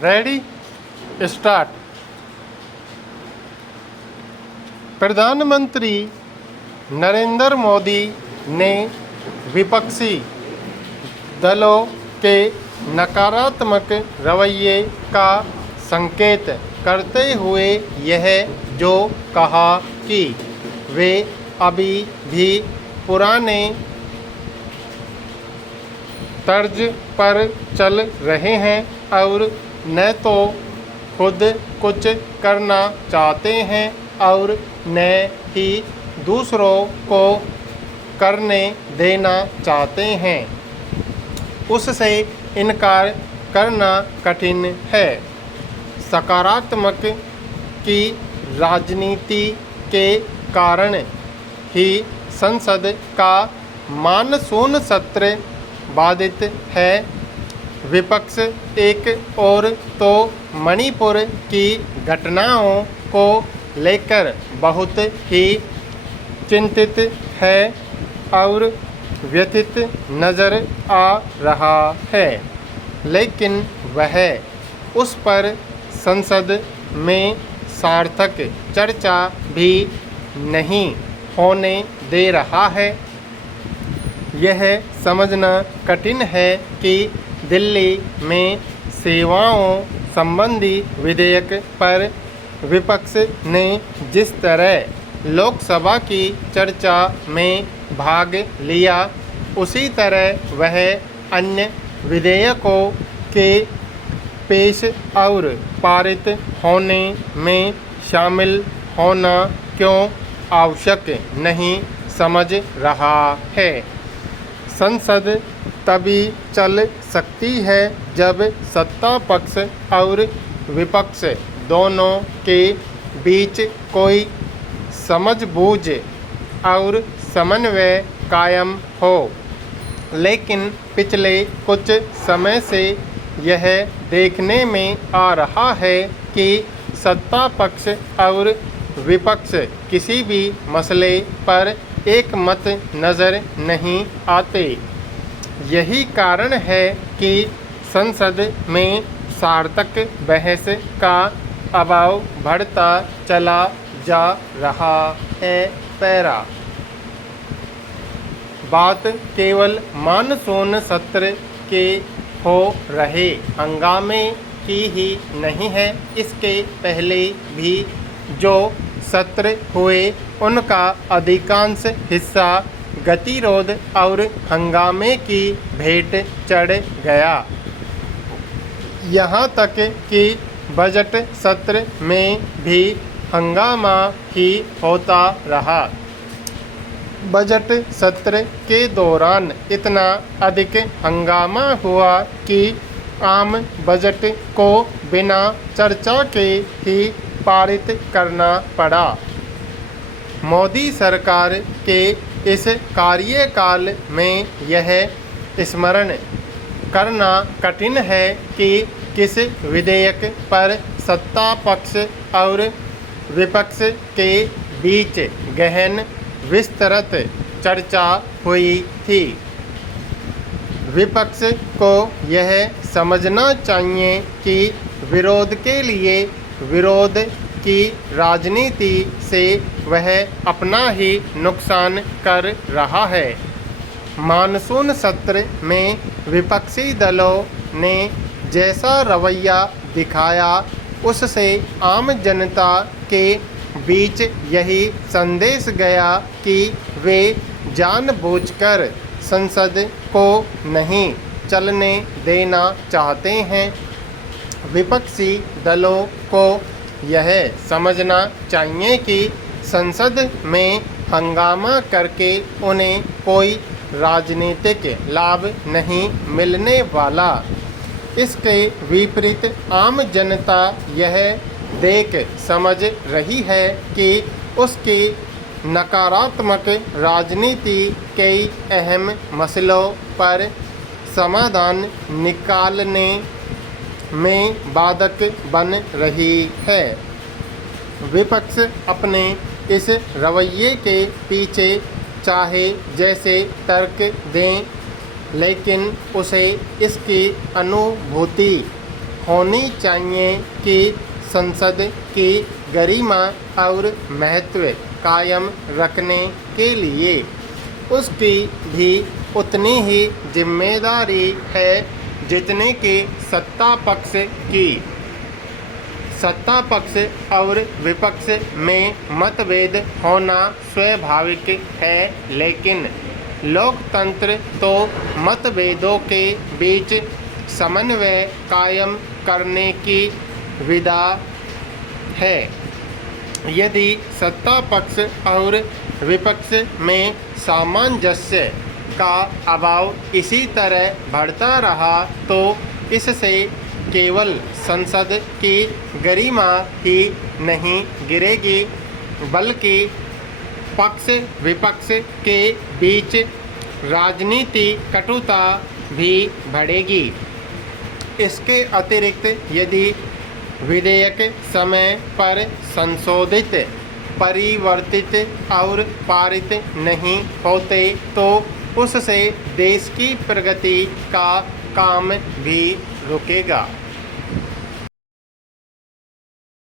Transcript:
Ready start. प्रधानमंत्री नरेंद्र मोदी ने विपक्षी दलों के नकारात्मक रवैये का संकेत करते हुए यह जो कहा कि वे अभी भी पुराने तर्ज पर चल रहे हैं और न तो खुद कुछ करना चाहते हैं और न ही दूसरों को करने देना चाहते हैं, उससे इनकार करना कठिन है। सकारात्मक की राजनीति के कारण ही संसद का मानसून सत्र बाधित है। विपक्ष एक ओर तो मणिपुर की घटनाओं को लेकर बहुत ही चिंतित है और व्यथित नज़र आ रहा है, लेकिन वह उस पर संसद में सार्थक चर्चा भी नहीं होने दे रहा है। यह समझना कठिन है कि दिल्ली में सेवाओं संबंधी विधेयक पर विपक्ष ने जिस तरह लोकसभा की चर्चा में भाग लिया, उसी तरह वह अन्य विधेयकों के पेश और पारित होने में शामिल होना क्यों आवश्यक नहीं समझ रहा है। संसद तभी चल सकती है जब सत्ता पक्ष और विपक्ष दोनों के बीच कोई समझबूझ और समन्वय कायम हो। लेकिन पिछले कुछ समय से यह देखने में आ रहा है कि सत्ता पक्ष और विपक्ष किसी भी मसले पर एक मत नज़र नहीं आते। यही कारण है कि संसद में सार्थक बहस का अभाव बढ़ता चला जा रहा है। पैरा बात केवल मानसून सत्र के हो रहे हंगामे की ही नहीं है। इसके पहले भी जो सत्र हुए उनका अधिकांश हिस्सा गतिरोध और हंगामे की भेंट चढ़ गया। यहाँ तक कि बजट सत्र में भी हंगामा ही होता रहा। बजट सत्र के दौरान इतना अधिक हंगामा हुआ कि आम बजट को बिना चर्चा के ही पारित करना पड़ा। मोदी सरकार के इस कार्यकाल में यह स्मरण करना कठिन है कि किस विधेयक पर सत्ता पक्ष और विपक्ष के बीच गहन विस्तृत चर्चा हुई थी। विपक्ष को यह समझना चाहिए कि विरोध के लिए विरोध की राजनीति से वह अपना ही नुकसान कर रहा है। मानसून सत्र में विपक्षी दलों ने जैसा रवैया दिखाया, उससे आम जनता के बीच यही संदेश गया कि वे जानबूझकर संसद को नहीं चलने देना चाहते हैं। विपक्षी दलों को यह समझना चाहिए कि संसद में हंगामा करके उन्हें कोई राजनीतिक लाभ नहीं मिलने वाला। इसके विपरीत आम जनता यह देख समझ रही है कि उसकी नकारात्मक राजनीति कई अहम मसलों पर समाधान निकालने में बाधक बन रही है। विपक्ष अपने इस रवैये के पीछे चाहे जैसे तर्क दें, लेकिन उसे इसकी अनुभूति होनी चाहिए कि संसद की गरिमा और महत्व कायम रखने के लिए उसकी भी उतनी ही जिम्मेदारी है जितने कि सत्ता पक्ष की। सत्ता पक्ष और विपक्ष में मतभेद होना स्वाभाविक है, लेकिन लोकतंत्र तो मतभेदों के बीच समन्वय कायम करने की विधा है। यदि सत्ता पक्ष और विपक्ष में सामंजस्य का अभाव इसी तरह बढ़ता रहा तो इससे केवल संसद की गरिमा ही नहीं गिरेगी, बल्कि पक्ष विपक्ष के बीच राजनीति कटुता भी बढ़ेगी। इसके अतिरिक्त यदि विधेयक समय पर संशोधित, परिवर्तित और पारित नहीं होते तो उससे देश की प्रगति का काम भी रुकेगा।